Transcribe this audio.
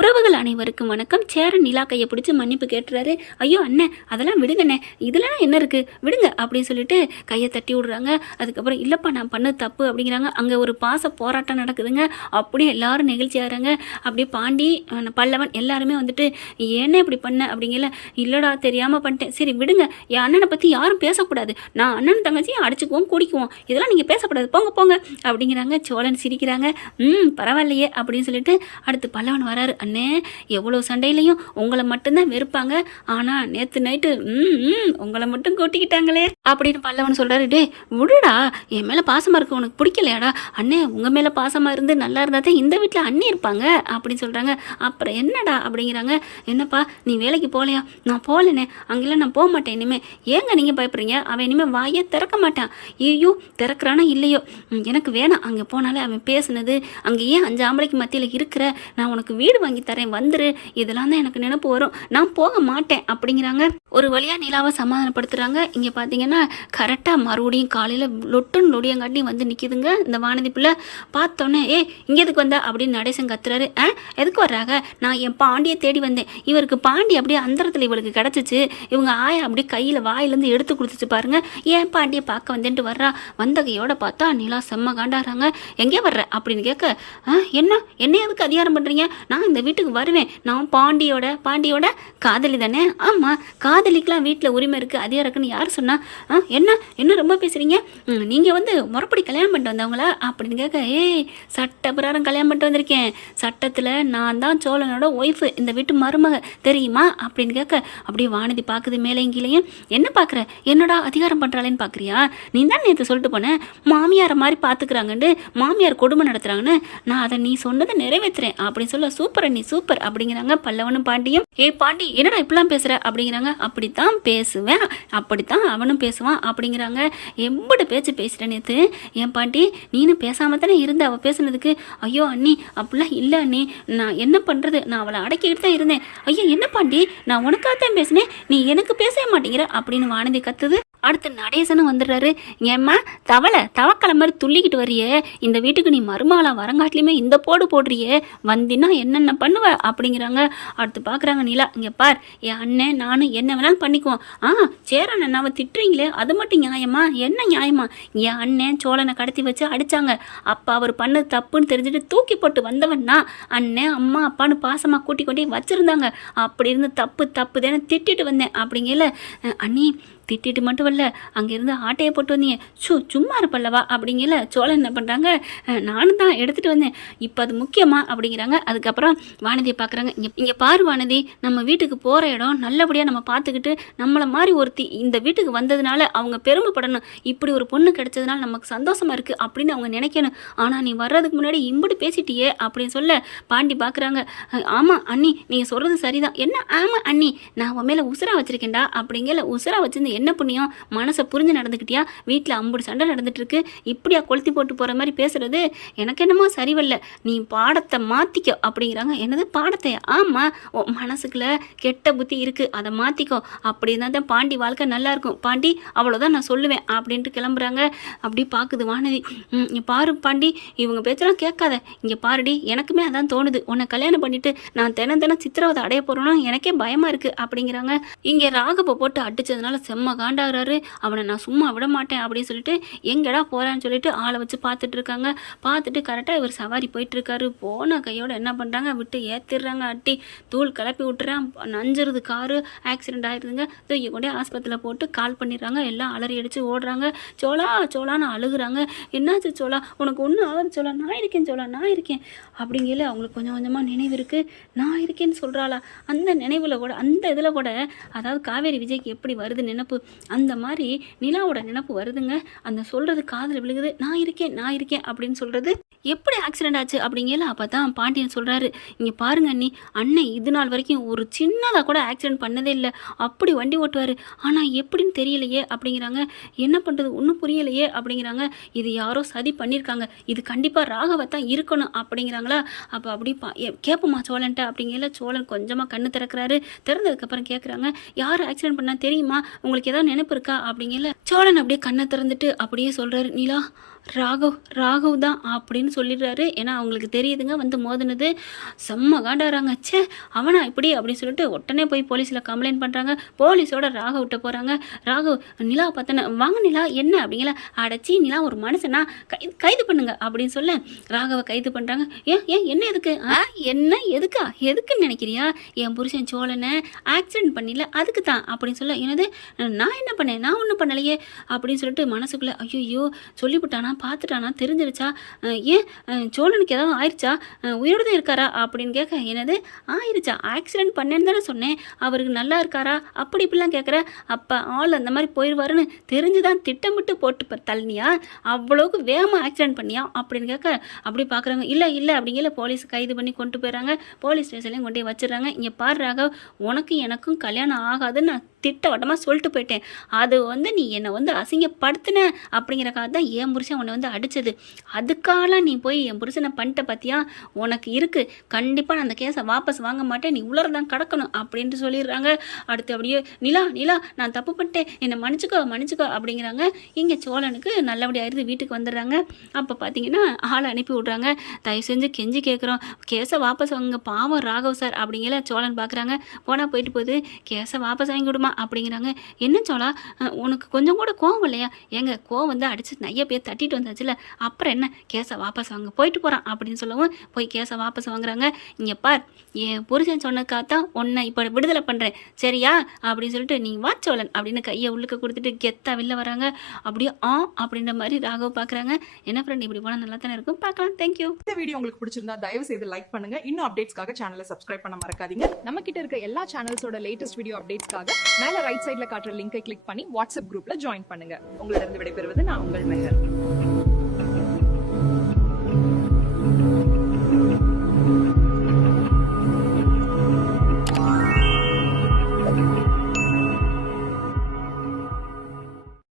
உறவுகள் அனைவருக்கும் வணக்கம். சேரன் நிலா கையை பிடிச்சி மன்னிப்பு கேட்டுறாரு. ஐயோ அண்ணன், அதெல்லாம் விடுங்கண்ணே, இதெல்லாம் என்ன இருக்கு, விடுங்க அப்படின்னு சொல்லிட்டு கையை தட்டி விடுறாங்க. அதுக்கப்புறம் இல்லப்பா நான் பண்ணது தப்பு அப்படிங்கிறாங்க. அங்கே ஒரு பாச போராட்டம் நடக்குதுங்க. அப்படியே எல்லாரும் நெகிழ்ச்சி ஆகிறாங்க. அப்படியே பாண்டி, பல்லவன் எல்லாருமே வந்துட்டு என்ன இப்படி பண்ண அப்படிங்கல. இல்லடா தெரியாமல் பண்ணிட்டேன், சரி விடுங்க, என் அண்ணனை பற்றி யாரும் பேசக்கூடாது, நான் அண்ணன் தங்கச்சியும் அடிச்சுக்குவோம் குடிக்குவோம், இதெல்லாம் நீங்கள் பேசக்கூடாது, போங்க போங்க அப்படிங்கிறாங்க. சோழன் சிரிக்கிறாங்க. பரவாயில்லையே அப்படின்னு சொல்லிட்டு அடுத்து பல்லவன் வராரு. அண்ணே, எவ்வளோ சண்டையிலையும் உங்களை மட்டும்தான் வெறுப்பாங்க, ஆனால் நேற்று நைட்டு உங்களை மட்டும் கூட்டிக்கிட்டாங்களே அப்படின்னு பல்லவன் சொல்கிறாரு. டே விடுடா, என் மேலே பாசமாக இருக்கு, உனக்கு பிடிக்கலையாடா? அண்ணே உங்கள் மேலே பாசமாக இருந்து நல்லா இருந்தால் தான் இந்த வீட்டில் அண்ணி இருப்பாங்க அப்படின்னு சொல்கிறாங்க. அப்புறம் என்னடா அப்படிங்கிறாங்க. என்னப்பா நீ வேலைக்கு போகலையா? நான் போகலண்ணே, அங்கெல்லாம் நான் போக மாட்டேன் இனிமேல். ஏங்க நீங்கள் பயப்படுறீங்க? அவன் இனிமேல் வாயே திறக்க மாட்டான். ஐயோ திறக்கிறானா இல்லையோ, எனக்கு வேணாம். அங்கே போனாலே அவன் பேசுனது, அங்கே ஏன் 5 ஆம்பளைக்கு மத்தியில் இருக்கிற, நான் உனக்கு வீடு வாங்கி தரேன் வந்துரு, இதெல்லாம் தான் எனக்கு நினைப்பு வரும், நான் போக மாட்டேன் அப்படிங்கிறாங்க. ஒரு வழியாக நிலாவை சமாதானப்படுத்துகிறாங்க. இங்கே பார்த்தீங்கன்னா கரெக்டாக மறுபடியும் காலையில் லொட்டுன்னு லொடியங்காட்டி வந்து நிற்கிதுங்க இந்த வானதி பிள்ளை. பார்த்தோன்னே இங்கே எதுக்கு வந்தா அப்படின்னு நடேசன் கத்துறாரு. எதுக்கு வர்றாங்க? நான் என் பாண்டியை தேடி வந்தேன், இவருக்கு பாண்டி அப்படியே அந்தரத்தில் இவளுக்கு கிடச்சிச்சு, இவங்க ஆயா அப்படியே கையில் வாயிலேருந்து எடுத்து கொடுத்துச்சு பாருங்க, ஏன் பாண்டியை பார்க்க வந்தேன்ட்டு வர்றா. வந்த கையோட பார்த்தா நிலா செம்ம காண்டாடுறாங்க. எங்கே வர்ற அப்படின்னு கேட்க, என்ன எதுக்கு அதிகாரம் பண்ணுறீங்க, நான் இந்த வீட்டுக்கு வருவேன், நான் பாண்டியோட காதலி தானே. ஆமாம், காதலிக்கெலாம் வீட்டில் உரிமை இருக்குது, அதிகாரம் இருக்குன்னு யார் சொன்னா? என்ன ரொம்ப பேசுகிறீங்க, நீங்கள் வந்து முறைப்படி கல்யாணம் பண்ணிட்டு வந்தவங்களா அப்படின்னு கேட்க, சட்ட பிரகாரம் கல்யாணம் பண்ணிட்டு வந்திருக்கேன், சட்டத்தில் நான் தான் சோழனோட ஒய்ஃபு, இந்த வீட்டு மருமக தெரியுமா அப்படின்னு கேட்க, அப்படியே வானதி பார்க்குது மேலையும் கீழையும். என்ன பார்க்குற, என்னடா அதிகாரம் பண்ணுறாளேன்னு பார்க்குறியா? நீ தான் நேற்று சொல்லிட்டு போனேன் மாமியாரை மாதிரி பார்த்துக்கிறாங்கன்னு, மாமியார் கொடுமை நடத்துகிறாங்கன்னு, நான் அதை நீ சொன்னதை நிறைவேற்றுறேன் அப்படின்னு சொல்ல, சூப்பர் நீ சூப்பர் அப்படிங்கிறாங்க பல்லவனும் பாண்டியும். பாண்டி என்னடா இப்படிலாம் பேசுற அப்படிங்கிறாங்க. அப்படித்தான் பேசுவேன், அப்படித்தான் அவனும் பேசுவான் அப்படிங்கிறாங்க. எம்பட பேச்சு பேசுகிறேன் நேற்று, என் பாண்டி நீனும் பேசாம தானே இருந்த அவள் பேசுனதுக்கு. ஐயோ அண்ணி அப்படிலாம் இல்லை அண்ணி, நான் என்ன பண்ணுறது, நான் அவளை அடக்கிக்கிட்டு தான் இருந்தேன். ஐயோ என்ன பாண்டி, நான் உனக்காகத்தான் பேசினேன், நீ எனக்கு பேசவே மாட்டேங்கிற அப்படின்னு வானதி கத்துது. அடுத்து நடேசனும் வந்துடுறாரு. ஏம்மா தவக்கலை மாதிரி துள்ளிக்கிட்டு வரியே, இந்த வீட்டுக்கு நீ மருமகளா வரங்காட்டிலுமே இந்த போடு போடுறியே, வந்தினா என்னென்ன பண்ணுவ அப்படிங்கிறாங்க. அடுத்து பார்க்குறாங்க நிலா. இங்கே பார், என் அண்ணன் நானும் என்ன வேணாலும் பண்ணிக்குவோம். சேரன் அண்ணாவை திட்டுறீங்களே அது மட்டும் நியாயமா? என்ன நியாயமா? என் அண்ணன் சோழனை கடத்தி வச்சு அடித்தாங்க, அப்போ அவர் பண்ணது தப்புன்னு தெரிஞ்சுட்டு தூக்கி போட்டு வந்தவன்னா, அண்ணன் அம்மா அப்பான்னு பாசமாக கூட்டி கொண்டே வச்சுருந்தாங்க, அப்படி இருந்து தப்பு தானே திட்டிட்டு வந்தேன் அப்படிங்கல. அண்ணி திட்டிட்டு மட்டும் வரல, அங்கேருந்து ஆட்டையை போட்டு வந்தீங்க, சும்மா இருப்பல்லவா அப்படிங்கல. சோழன் என்ன பண்ணுறாங்க, நானும் தான் எடுத்துகிட்டு வந்தேன், இப்போ அது முக்கியமா அப்படிங்கிறாங்க. அதுக்கப்புறம் வானதியை பார்க்குறாங்க. இங்கே பாரு வானதி, நம்ம வீட்டுக்கு போகிற இடம் நல்லபடியாக நம்ம பார்த்துக்கிட்டு, நம்மளை மாதிரி ஒருத்தி இந்த வீட்டுக்கு வந்ததுனால அவங்க பெருமைப்படணும், இப்படி ஒரு பொண்ணு கிடைச்சதுனால நமக்கு சந்தோஷமாக இருக்குது அப்படின்னு அவங்க நினைக்கணும். ஆனால் நீ வர்றதுக்கு முன்னாடி இம்புட்டு பேசிட்டியே அப்படின்னு சொல்ல பாண்டி பார்க்குறாங்க. ஆமாம் அண்ணி நீங்கள் சொல்கிறது சரிதான். என்ன ஆமாம் அண்ணி, நான் உன் மேலே உசுரா வச்சுருக்கேன்டா அப்படிங்கல. உசுரா வச்சுருந்து என்ன புண்ணியம், மனசை புரிஞ்சு நடந்துக்கிட்டியா? வீட்டில் 50 சண்டை நடந்துட்டு இருக்கு, இப்படியா கொளுத்தி போட்டு போகிற மாதிரி பேசுறது, எனக்கு என்னமோ சரிவல்ல, நீ பாடத்தை மாற்றிக்கோ அப்படிங்கிறாங்க. என்னது பாடத்தையா? ஆமாம், மனசுக்குள்ள கெட்ட புத்தி இருக்குது, அதை மாற்றிக்கோ, அப்படி இருந்தால் தான் பாண்டி வாழ்க்கை நல்லாயிருக்கும், பாண்டி அவ்வளோதான் நான் சொல்லுவேன் அப்படின்ட்டு கிளம்புறாங்க. அப்படி பார்க்குது வானதி. பாரு பாண்டி, இவங்க பேச்செல்லாம் கேட்காத, இங்கே பாருடி, எனக்குமே அதான் தோணுது, உன்னை கல்யாணம் பண்ணிட்டு நான் தினம் சித்திரவதை அடைய போகிறோன்னா எனக்கே பயமாக இருக்குது அப்படிங்கிறாங்க. இங்கே ராகப்பை போட்டு அடித்ததுனால செம்ம காண்டாகிறாரு. அவனை நான் சும்மா விட மாட்டேன் அப்படின்னு சொல்லிட்டு எங்கடா போறான்னு சொல்லிட்டு ஆளை வச்சு பார்த்துட்டு இருக்காங்க. பார்த்துட்டு கரெக்டாக இவர் சவாரி போயிட்டு இருக்காரு. போன கையோட என்ன பண்ணுறாங்க, விட்டு ஏற்றிடுறாங்க, அட்டி தூள் கிளப்பி விட்டுறான், நஞ்சிருது, காரு ஆக்சிடென்ட் ஆயிடுதுங்க. தூக்கி கொண்டே ஆஸ்பத்திரியில் போட்டு கால் பண்ணிடுறாங்க. எல்லாம் அலறி அடித்து ஓடுறாங்க. சோளான்னு அழுகுறாங்க. என்னாச்சு சோளா, உனக்கு ஒன்றும் ஆகுது சோளா, நான் இருக்கேன் அப்படிங்கல. அவங்களுக்கு கொஞ்சம் கொஞ்சமாக நினைவு இருக்குது. நான் இருக்கேன்னு சொல்கிறாளா, அந்த நினைவில் கூட, அந்த இதில் கூட, அதாவது காவேரி விஜய்க்கு எப்படி வருது நினைப்பு, அந்த மாதிரி நிலாவோட நினப்பு வருதுங்க. அந்த சொல்கிறது காதில் விழுகுது, நான் இருக்கேன் அப்படின்னு சொல்கிறது. எப்படி ஆக்சிடென்ட் ஆச்சு அப்படிங்கல. அப்போ தான் பாண்டியன் சொல்கிறாரு, இங்கே பாருங்க அண்ணி, அண்ணன் இது நாள் வரைக்கும் ஒரு சின்னதாக கூட ஆக்சிடென்ட் பண்ணதே இல்லை, அப்படி வண்டி ஓட்டுவார், ஆனால் எப்படின்னு தெரியலையே அப்படிங்கிறாங்க. என்ன பண்ணுறது ஒன்றும் புரியலையே அப்படிங்கிறாங்க. இது யாரோ சதி பண்ணியிருக்காங்க, இது கண்டிப்பாக ராகவை தான் இருக்கணும் அப்படிங்கிறாங்களா. அப்போ அப்படி கேட்போமா சோழன்ட்ட அப்படிங்கல. சோழன் கொஞ்சமாக கண்ணு திறக்கிறாரு. திறந்ததுக்கப்புறம் கேட்குறாங்க, யார் ஆக்சிடென்ட் பண்ணால் தெரியுமா, உங்களுக்கு ஏதாவது நினைப்பு இருக்கா அப்படிங்கல. சோழன் அப்படியே கண்ணை திறந்துட்டு அப்படியே சொல்கிறாரு, நிலா ராகவ் தான் அப்படின்னு சொல்லிடுறாரு. ஏன்னா அவங்களுக்கு தெரியுதுங்க வந்து மோதினது. செம்ம காண்டாகிறாங்க. ச்சே அவனா இப்படி அப்படின்னு சொல்லிட்டு உடனே போய் போலீஸில் கம்ப்ளைண்ட் பண்ணுறாங்க. போலீஸோட ராகவ்கிட்ட போகிறாங்க. ராகவ் நிலா பார்த்தன வாங்க நிலா என்ன அப்படிங்களா, அடைச்சி நிலா ஒரு மனுஷனா கைது பண்ணுங்க அப்படின்னு சொல்ல ராகவை கைது பண்ணுறாங்க. ஏன் ஏன் என்ன எதுக்கு என்ன எதுக்குன்னு நினைக்கிறியா, என் புருஷன் சோழனை ஆக்சிடென்ட் பண்ணல அதுக்கு தான் அப்படின்னு சொல்ல, என்னது நான் என்ன பண்ணேன், நான் ஒன்றும் பண்ணலையே அப்படின்னு சொல்லிட்டு மனசுக்குள்ளே ஐயோ சொல்லிவிட்டானா பார்த்துட்டானா தெரிஞ்சிருச்சா, ஏன் சோழனுக்கு ஏதாவது ஆயிடுச்சா, உயிரோடு தான் இருக்காரா அப்படின்னு கேட்க, என்னது ஆயிடுச்சா ஆக்சிடென்ட் பண்ணேன்னு தானே சொன்னேன், அவருக்கு நல்லா இருக்காரா அப்படி இப்படிலாம் கேட்குற, அப்போ ஆள் அந்த மாதிரி போயிடுவாருன்னு தெரிஞ்சுதான் திட்டமிட்டு போட்டு தள்ளினியா, அவ்வளோக்கு வேகமாக ஆக்சிடென்ட் பண்ணியா அப்படின்னு கேட்க, அப்படி பார்க்குறாங்க. இல்லை அப்படிங்கிற போலீஸ் கைது பண்ணி கொண்டு போயிடறாங்க. போலீஸ் ஸ்டேஷன்லேயும் கொண்டு போய் வச்சிடறாங்க. இங்கே பாரு ராகவ், உனக்கு எனக்கும் கல்யாணம் ஆகாதுன்னு நான் திட்டவட்டமாக சொல்லிட்டு போயிட்டேன். அது வந்து நீ என்னை வந்து அசிங்கப்படுத்தின அப்படிங்கிறக்காக தான் என் புருஷன் உன்னை வந்து அடித்தது. அதுக்காக நீ போய் என் புருஷனை பண்ணிட்ட பார்த்தியா, உனக்கு இருக்குது கண்டிப்பாக நான் அந்த கேஸை வாபஸ் வாங்க மாட்டேன், நீ உள்ளர தான் கிடக்கணும் அப்படின்ட்டு சொல்லிடுறாங்க. அடுத்து அப்படியே நிலா நான் தப்பு பண்ணிட்டேன், என்னை மன்னிச்சுக்கோ அப்படிங்கிறாங்க. இங்கே சோழனுக்கு நல்லபடியாக இருந்து வீட்டுக்கு வந்துடுறாங்க. அப்போ பார்த்தீங்கன்னா ஆளை அனுப்பி விட்றாங்க. தயவு செஞ்சு கெஞ்சி கேட்குறோம், கேஸை வாபஸ் வாங்க, பாவம் ராகவ் சார் அப்படிங்கிற சோழன் பார்க்குறாங்க. போனால் போயிட்டு போகுது, கேஸை வாபஸ் வாங்கி விடுமா அப்படிங்கிறாங்க. என்ன சோழா உனக்கு கொஞ்சம் கூட கோவம் இல்லையா, எங்க கோவம் வந்து அடிச்சு நைய பேர் தட்டிட்டு வந்தாச்சுல, அப்புறம் என்ன கேஸை வாபஸ் வாங்க போயிட்டு போகிறான் அப்படின்னு சொல்லவும் போய் கேஸை வாபஸ் வாங்குறாங்க. இங்கே பார், என் புருஷன் சொன்னக்காத்தான் உன்னை இப்போ விடுதலை பண்ணுறேன் சரியா அப்படின்னு சொல்லிட்டு நீ வா சோழன் அப்படின்னு கையை உள்ளுக்க கொடுத்துட்டு கெத்தா வெளில வராங்க. அப்படியே அப்படின்ற மாதிரி ராகவ் பார்க்குறாங்க. என்ன ஃப்ரெண்ட் இப்படி போனால் நல்லா தானே இருக்கும், பார்க்கலாம். தேங்க்யூ. இந்த வீடியோ உங்களுக்கு பிடிச்சிருந்தா தயவு செய்து லைக் பண்ணுங்க. இன்னும் அப்டேட்ஸ்க்காக சேனலை சப்ஸ்கிரைப் பண்ண மறக்காதீங்க. நம்ம கிட்ட இருக்க எல்லா சேனல்ஸோட லேட்டஸ்ட் வீடியோ அப்டேட்ஸ்க்காக மேல ரைட் சைடுல காட்டுற லிங்கை கிளிக் பண்ணி வாட்ஸ்அப் குரூப்ல ஜாயின் பண்ணுங்க. உங்களிடம் விடைபெறுவது நான் உங்கள் மெஹர்.